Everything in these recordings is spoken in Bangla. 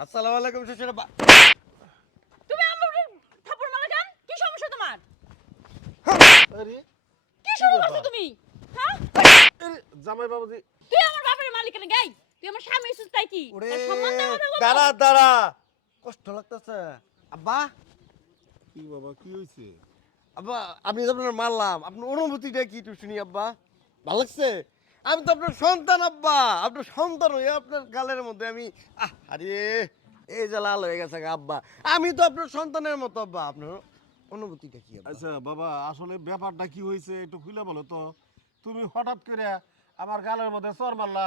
আসসালামু আলাইকুম শ্বশুর আব্বা। তুমি আমার থাপ্পড় মারলে কেন? কি সমস্যা তোমার? আরে কি কি শুরু করছো ব্যাপার? তুমি? হ্যাঁ? আরে জামাই বাবাজি তুই আমার বাপের মালিক না গাই? তুই আমার স্বামী হইছিস তাই কি? ওরে তোর সম্মান দেওয়া কথা বলবো? দাঁড়া দাঁড়া, কষ্ট লাগতেছে আব্বা। কি বাবা কি হইছে? আব্বা আপনি তো আপনার মারলাম, আপনার অনুভূতিটা কি একটু শুনি আব্বা। ভালো লাগছে? আমি তো আপনার সন্তান আব্বা, আপনার সন্তান হয়ে আপনার গালের মধ্যে আমি আরে এই যে লাল হয়ে গেছে গা আব্বা। আমি তো আপনার সন্তানের মতো আব্বা। আপনার অনুভূতিটা কি আব্বা? আচ্ছা বাবা আসলে ব্যাপারটা কি হইছে একটু খুলে বলো তো। তুমি হঠাৎ করে আমার গালের মধ্যে চর মারলা,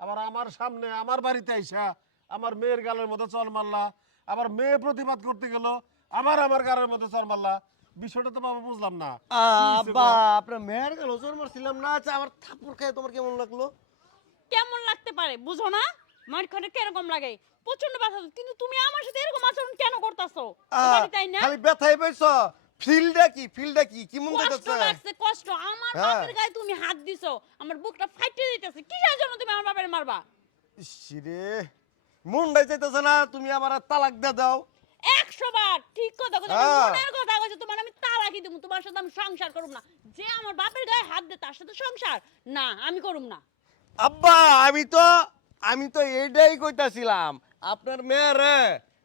আবার আমার সামনে আমার বাড়িতে আইসা আমার মেয়ের গালের মধ্যে চর মারলা, আবার মেয়ে প্রতিবাদ করতে গেল আমার গালের মধ্যে চর মারলা। বিষয়টা তো বাবা বুঝলাম না। কি হইছে আব্বা গো? আপনার মেয়ের গাল ওজোর মারছিলাম না। আচ্ছা আমার থাপ্পড় খেয়ে তোমার কেমন লাগলো? কেমন লাগতে পারে বুঝো না? মার খানে কিরকম লাগে? প্রচন্ড ব্যথা হচ্ছে। কিন্তু তুমি আমার সাথে এরকম আচরণ কেন করতাছো? তোমার তাই না? খালি ব্যথাই পাইছো? ফিলটা কি, ফিলটা কি কি মন কষ্ট যাইতেছে? লাগছে কষ্ট। আমার হ্যাঁ। বাপের গায়ে তুমি হাত দিছো। আমার বুকটা ফাইটে যাইতেছে। কিসের জন্য তুমি আমার বাপের মারবা? ইসরে মনটাই চাইতেছে না তুমি আমার আর তালাক দিয়ে দাও। 100 বার ঠিক কথা কইছো। হ্যাঁ। মনের কথা কইছো। তোমার আমি তালাকই দেবো। তোমার সাথে আমি সংসার করব না। যে আমার বাপের গায়ে হাত দেয় তার সাথে সংসার? না, আমি করব না। আব্বা আমি তো এইটাই কইতাছিলাম আপনার মেয়েরে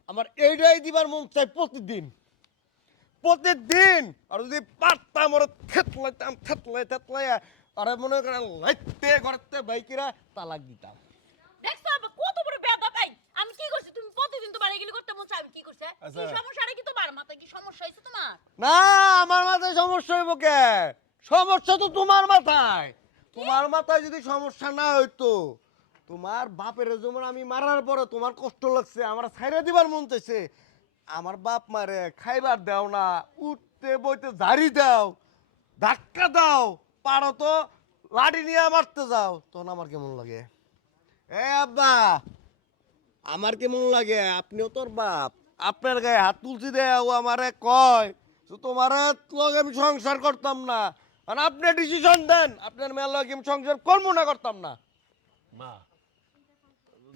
আমার এইটাই দিবার মন চাই প্রতিদিন প্রতিদিন। আর যদি পারতাম ওরা থেতলাই আর মনে করেন লাইতে করতে বাইকিরা তালাক দিতাম। দেখছো আবার কত বড় বেয়াদব। আমি কি করছি? তুমি প্রতিদিন তো বাড়ি গেলে করতে মন চাই। আমি কি করছে? আচ্ছা। কি সমস্যাটা কি তোমার? মাথায় কি সমস্যা হইছে তোমার? না আমার মাথায় সমস্যা হইব কে? সমস্যা তো তোমার মাথায়। তোমার মাথায় যদি সমস্যা না হইতো, তোমার বাপের যেমন আমি মারার পরে তোমার কষ্ট লাগছে, আমার ছাইরা দিবার মন চাইছে। আমার বাপ মারে খাইবার দাও না, উঠতে বইতে ঝাড়ি দাও, ধাক্কা দাও, পারো তো লাঠি নিয়ে মারতে যাও, তখন আমার কেমন লাগে? এ আব্বা আমার কেমন লাগে? আপনিও তোর বাপ, আপনার গায়ে হাত তুলছি দে ও আমারে কয় তো তোমার লগে আমি সংসার করতাম না। আর আপনি ডিসিশন দেন আপনার মেয়ের লগে আমি সংসার করবো না করতাম না। মা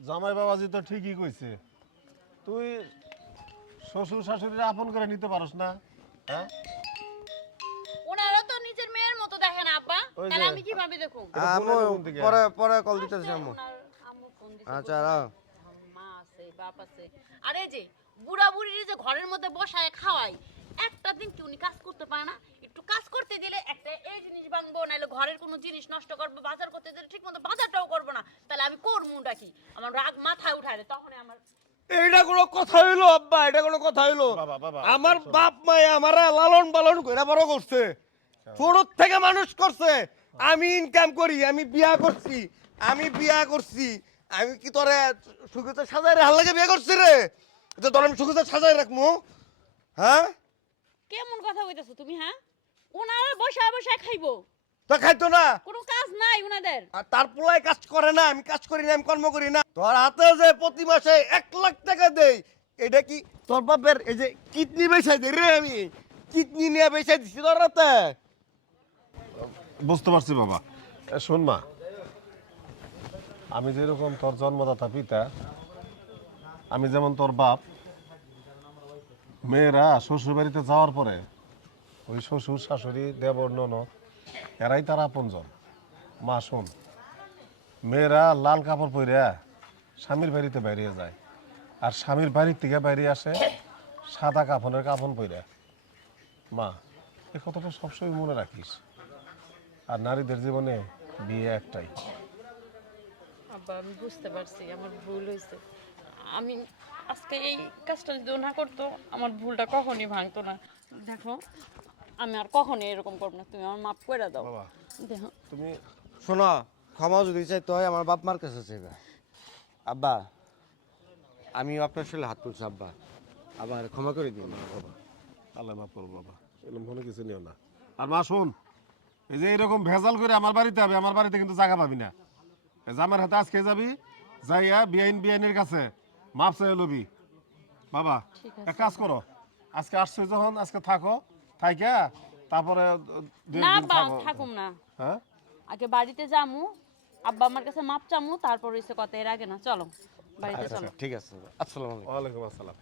জামাই বাবাজি তো ঠিকই কইছে। তুই শ্বশুর শাশুড়িরা আপন করে নিতে পারস না? হ্যাঁ ওনারা তো নিজের মেয়ের মতো দেখে না আব্বা। ওই তাহলে যে- আমি কিভাবে দেখুন? এটা ফোনে কোন দিকে? পরে পরে কল দিতেছি আম্মু। আম্মু ফোন দিছে। আচ্ছা রাও। মা আছে, বাপ আছে। আর এই যে বুড়া বুড়ির যে ঘরের মধ্যে বসায় খাওয়াই, একটা দিন কি উনি কাজ করতে পারে না? একটু কাজ করতে দিলে একটা এই জিনিস ভাঙবো, নাহলে ঘরের কোনো জিনিস নষ্ট করবো, বাজার করতে দিলে ঠিক মতো বাজারটাও করবো না। তাহলে আমি করবোটা কি? আমার রাগ মাথায় উঠায় তখন আমার এইটা কোনো কথা হইলো আব্বা? এটা কোনো কথা হইলো? বাবা, বাবা, আমার শোনো। বাপ মায়ে আমারে লালন পালন কইরা বড় করছে, ছোট থেকে মানুষ করছে। আমি ইনকাম করি, আমি বিয়া করছি, আমি কি তোরে সুখেতে সাজাই রে হাল্লাকে বিয়া করছি রে? এটা তোর আমি সুখেতে সাজাই রাখবো? হ্যাঁ কেমন কথা কইতাছো তুমি? হ্যাঁ, ওনারা বসায় বসায় খাইবো, তো খাইতো না? কোনো কাজ নাই ওনাদের। আর তার পোলায় কাজ করে না, আমি কাজ করি না, আমি কর্ম করি না। তোর হাতে যে প্রতি মাসে 1 লাখ টাকা দেই, এটা কি তোর বাপের এই যে কিডনি বেচাই দিই রে? আমি কিডনি নিয়ে বেচাই দিছি তোর হাতে। বুঝতে পারছি বাবা। শোন মা, আমি যেরকম তোর জন্মদাতা পিতা, আমি যেমন তোর বাপ, মেয়েরা শ্বশুর বাড়িতে যাওয়ার পরে ওই শ্বশুর শাশুড়ি দেবর ননদ এরাই তার আপনজন। মা শোন, মেয়েরা লাল কাপড় পরে স্বামীর বাড়িতে বেরিয়ে যায়, আর স্বামীর বাড়ির থেকে বাইরে আসে সাদা কাফনের কাফন পরে। মা এই কথাটা সবসময় মনে রাখিস। আর নারীদের জীবনে বিয়ে একটাই। আব্বা আমি বুঝতে পারছি আমার ভুল হয়েছে। আমি আজকে এই কাজটা যদি না করতো আমার ভুলটা কখনই ভাঙতো না। দেখো আমি আর কখনই এরকম করবো না। তুমি আমার মাফ করে দাও। বাবা দেখো তুমি শোনো, ক্ষমা যদি চাইতে হয় আমার বাপ মার কাছে চাইবে। আব্বা আমি আপনার সাথে হাত তুলছি আব্বা, আবার ক্ষমা করে দিন বাবা। আল্লাহ মাফ করো বাবা, এরকম মনে কিছু নিও না। আর মা শোন, এই যে এরকম ভেজাল করে আমার বাড়িতে হবে, আমার বাড়িতে কিন্তু জায়গা পাবি না। এই যে আমার হাতে আজকে যাবি, যাইয়া বিআইনের কাছে মাপ চাই লবি। বাবা এক কাজ করো, আজকে আসছো যখন আজকে থাকো, থাইকা তারপরে দুই না একদিন আব্বা থাকো। থাকুম না, হ্যাঁ আগে বাড়িতে যামু, আব্বা আমার কাছে মাপ চামু, তারপর এসে কথা, এর আগে না। চলো বাড়িতে আচ্ছা চলো ঠিক আছে আসসালামু আলাইকুম। ওয়ালাইকুম আসসালাম।